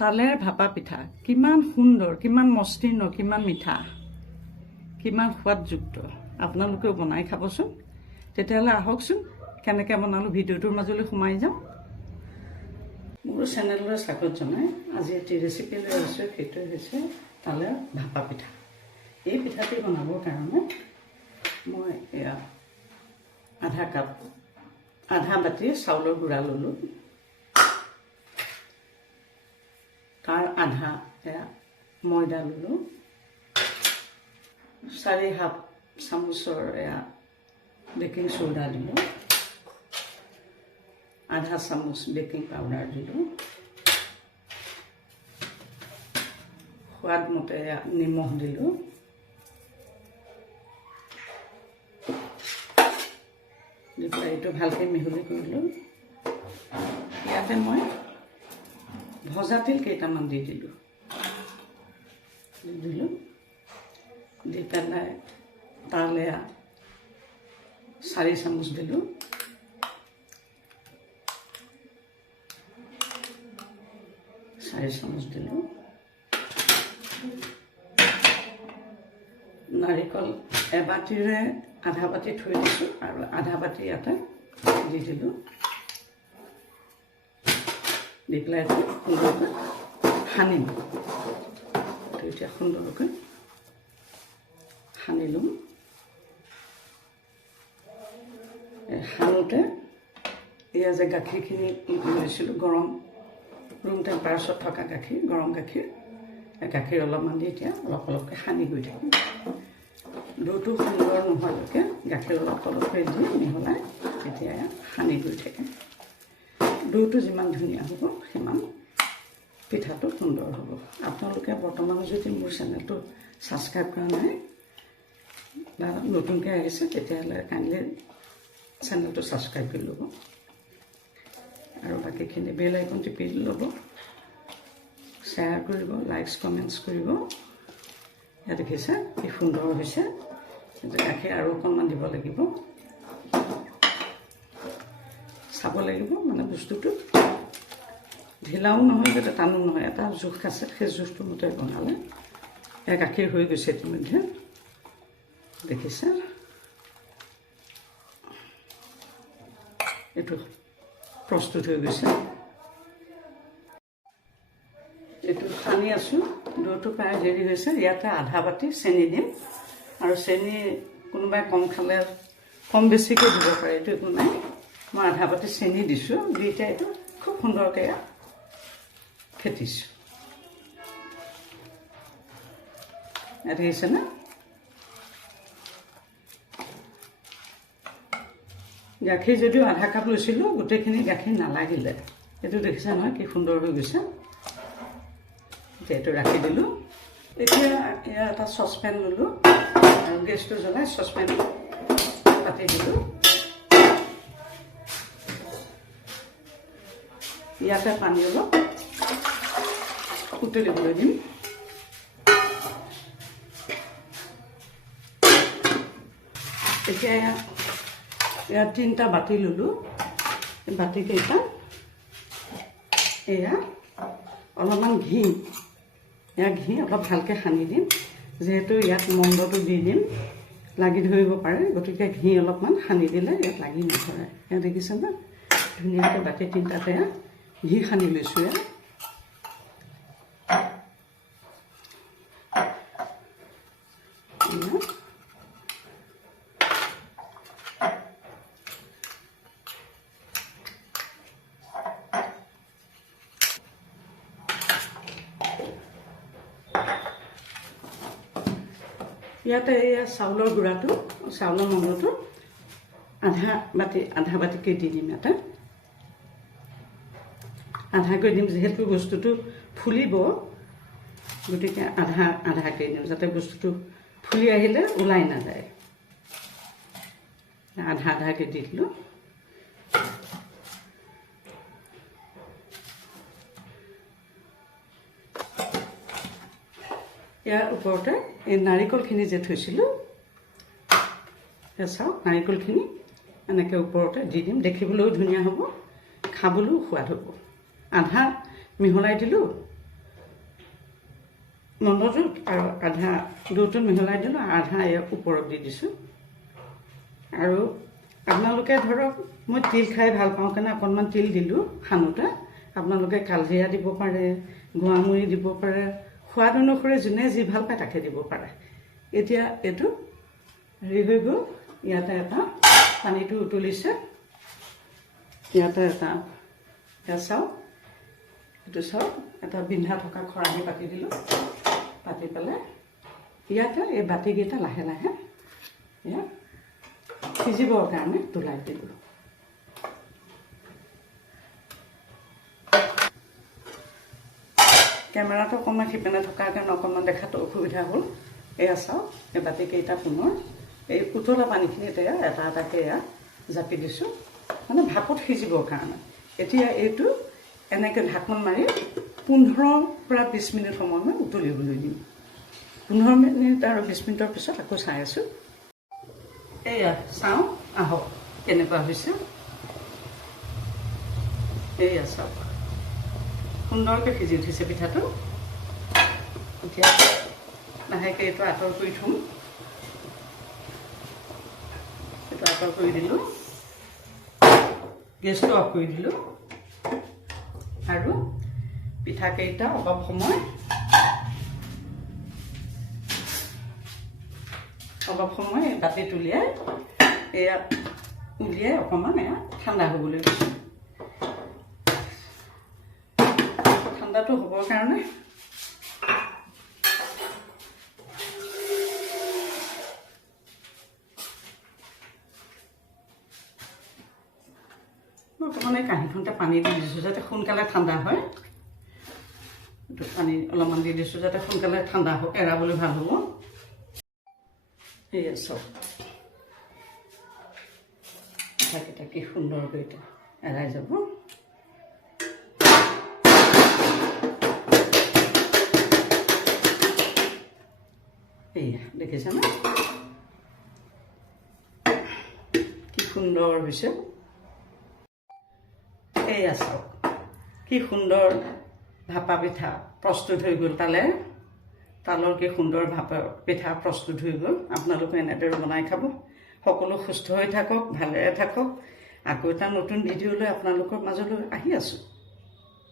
তালেৰ ভাপা পিঠা কিমান সুন্দৰ, কিমান মসৃণ, কিমান মিঠা, কিমান সোৱাদযুক্ত। আপোনালোকেও বনাই খাবচোন। তেতিয়াহ'লে আহকচোন কেনেকৈ বনালোঁ ভিডিঅ'টোৰ মাজলৈ সোমাই যাওঁ। মোৰ চেনেললৈ স্বাগত জনাই আজি এটি ৰেচিপি লৈ আছোঁ, সেইটো হৈছে তালেৰ ভাপা পিঠা। এই পিঠাটি বনাবৰ কাৰণে মই আধা বাতি চাউলৰ গুড়া ল'লোঁ। তাৰ আধা ময়দা ল'লোঁ। 4 চামুচৰ বেকিং চ'ডা দিলোঁ। আধা চামুচ বেকিং পাউডাৰ দিলোঁ। সোৱাদ মতে নিমখ দিলোঁ। দি পেলাই এইটো ভালকৈ মিহলি কৰিলোঁ। ইয়াতে মই ভজা তিল কেইটামান দি দিলোঁ। দি পেলাই তালে 4 চামুচ দিলোঁ। নাৰিকল এবাটিৰে আধা বাটি থৈ দিছোঁ আৰু আধা বাটি ইয়াতে দি দিলোঁ। দি পেলাই সুন্দৰকৈ সানিম। এতিয়া সুন্দৰকৈ সানি ল'ম। সানোতে এয়া যে গাখীৰখিনি লৈছিলোঁ, গৰম ৰুম টেম্পাৰেচাৰত থকা গাখীৰ, গৰম গাখীৰ, গাখীৰ অলপমান দি এতিয়া অলপকৈ সানি গৈ থাকিম। দৌটো সুন্দৰ নোহোৱালৈকে গাখীৰ অলপকৈ দি মিহলাই এতিয়া সানি গৈ থাকিম। দৌটো যিমান ধুনীয়া হ'ব সিমান পিঠাটো সুন্দৰ হ'ব। আপোনালোকে বৰ্তমান যদি মোৰ চেনেলটো ছাবস্ক্ৰাইব কৰা নাই বা নতুনকৈ আহিছে তেতিয়াহ'লে কাইণ্ডলি চেনেলটো ছাবস্ক্ৰাইব কৰি ল'ব আৰু বাকীখিনি বেল আইকন টিপি ল'ব। শ্বেয়াৰ কৰিব, লাইকছ কমেণ্টছ কৰিব। ইয়াত দেখিছে কি সুন্দৰ হৈছে। গাখীৰ আৰু অকণমান দিব লাগিব, চাব লাগিব মানে বস্তুটো ঢিলাও নহয় যাতে টানো নহয়, এটা জোখ আছে, সেই জোখটো মতে বনালে গাখীৰ হৈ গৈছে ইতিমধ্যে। দেখিছে এইটো প্ৰস্তুত হৈ গৈছে। এইটো সানি আছোঁ, দৌটো প্ৰায় হেৰি হৈছে। ইয়াতে আধা বাটি চেনি দিম আৰু চেনি কোনোবাই কম খালে কম বেছিকৈ দিব পাৰে, এইটো একো নাই। মই আধা বাটি চেনি দিছোঁ। দি এতিয়া এইটো খুব সুন্দৰকৈ ফেটিছোঁ। ইয়াত দেখিছেনে গাখীৰ যদিও আধা কাপ লৈছিলোঁ, গোটেইখিনি গাখীৰ নালাগিলে। এইটো দেখিছে নহয় কি সুন্দৰ হৈ গৈছে। এতিয়া এইটো ৰাখি দিলোঁ। এতিয়া ইয়াৰ এটা চচপেন ল'লোঁ আৰু গেছটো জ্বলাই চচপেন পাতি দিলোঁ। ইয়াতে পানী অলপ উতলিবলৈ দিম। এতিয়া ইয়াত 3টা বাতি ল'লোঁ। বাতিকেইটা এয়া অলপমান ঘি অলপ ভালকৈ সানি দিম। যিহেতু ইয়াত মণ্ডটো দি দিম, লাগি ধৰিব পাৰে, গতিকে ঘি অলপমান সানি দিলে ইয়াত লাগি নধৰে। ইয়াত দেখিছে না ধুনীয়াকৈ বাতি 3টাতে ঘি সানি লৈছোঁ। ইয়াতে এয়া চাউলৰ গুড়াটো, চাউলৰ মণ্ডটো আধা বাতিকৈ দি দিম। ইয়াতে আধাকৈ দিম, যিহেতু বস্তুটো ফুলিব, গতিকে আধাকৈ দিম যাতে বস্তুটো ফুলি আহিলে ওলাই নাযায়। আধাকৈ দি দিলোঁ। ইয়াৰ ওপৰতে এই নাৰিকলখিনি যে থৈছিলোঁ, চাওক নাৰিকলখিনি এনেকৈ ওপৰতে দি দিম। দেখিবলৈও ধুনীয়া হ'ব, খাবলৈও সোৱাদ হ'ব। আধা মিহলাই দিলোঁ মণ্ডলটোত আৰু আধা দুটোত মিহলাই দিলোঁ, আধা ইয়াৰ ওপৰত দি দিছোঁ। আৰু আপোনালোকে ধৰক মই তিল খাই ভাল পাওঁ কাৰণে অকণমান তিল দিলোঁ সানোতে। আপোনালোকে কালজিৰা দিব পাৰে, গোৱামুৰি দিব পাৰে, সোৱাদ অনুসৰি যোনে যি ভাল পায় তাকে দিব পাৰে। এতিয়া এইটো হেৰি হৈ গ'ল। ইয়াতে এটা পানীটো উতলিছে, ইয়াতে এটা চাওক, এইটো চাওক, এটা বিন্ধা থকা খৰাহি পাতি দিলোঁ। পাতি পেলাই ইয়াতে এই বাতিকেইটা লাহে লাহে ইয়াত সিজিবৰ কাৰণে তোলাই দিলোঁ। কেমেৰাটো অকণমান সিপিনে থকাৰ কাৰণে অকণমান দেখাটো অসুবিধা হ'ল। এয়া চাওক, এই বাতিকেইটা পুনৰ এই উতলা পানীখিনিতে এটা এটাকৈ এয়া জাপি দিছোঁ, মানে ভাপত সিজিবৰ কাৰণে। এতিয়া এইটো এনেকৈ ঢাকোন মাৰি 15 পৰা 20 মিনিট সময় মই উতলিবলৈ দিম। 15 মিনিট আৰু 20 মিনিটৰ পিছত আকৌ চাই আছোঁ। এয়া চাওঁ আহক কেনেকুৱা হৈছে। এয়া চাওক, সুন্দৰকৈ সিজি উঠিছে পিঠাটো। এতিয়া লাহেকৈ এইটো আঁতৰ কৰি থ'ম। এইটো আঁতৰ কৰি দিলোঁ, গেছটো অফ কৰি দিলোঁ, আৰু পিঠাকেইটা অলপ সময় বাতিত উলিয়াই অকণমান এয়া ঠাণ্ডা হ'বলৈ দিছোঁ। ঠাণ্ডাটো হ'বৰ কাৰণে মই অকণমান এই কাঁহীখনতে পানী দি দিছোঁ যাতে সোনকালে ঠাণ্ডা হয়। এইটো পানী অলপমান দি দিছোঁ যাতে সোনকালে ঠাণ্ডা হওক, এৰাবলৈ ভাল হ'ব। এয়া চাওক পিঠাকেইটা কি সুন্দৰকৈ এতিয়া এৰাই যাব। এয়া দেখিছেনে কি সুন্দৰ হৈছে। এয়া চাওক কি সুন্দৰ ভাপা পিঠা প্ৰস্তুত হৈ গ'ল। তালৰ কি সুন্দৰ ভাপা পিঠা প্ৰস্তুত হৈ গ'ল। আপোনালোকে এনেদৰে বনাই খাব। সকলো সুস্থ হৈ থাকক, ভালেৰে থাকক। আকৌ এটা নতুন ভিডিঅ' লৈ আপোনালোকৰ মাজলৈ আহি আছোঁ।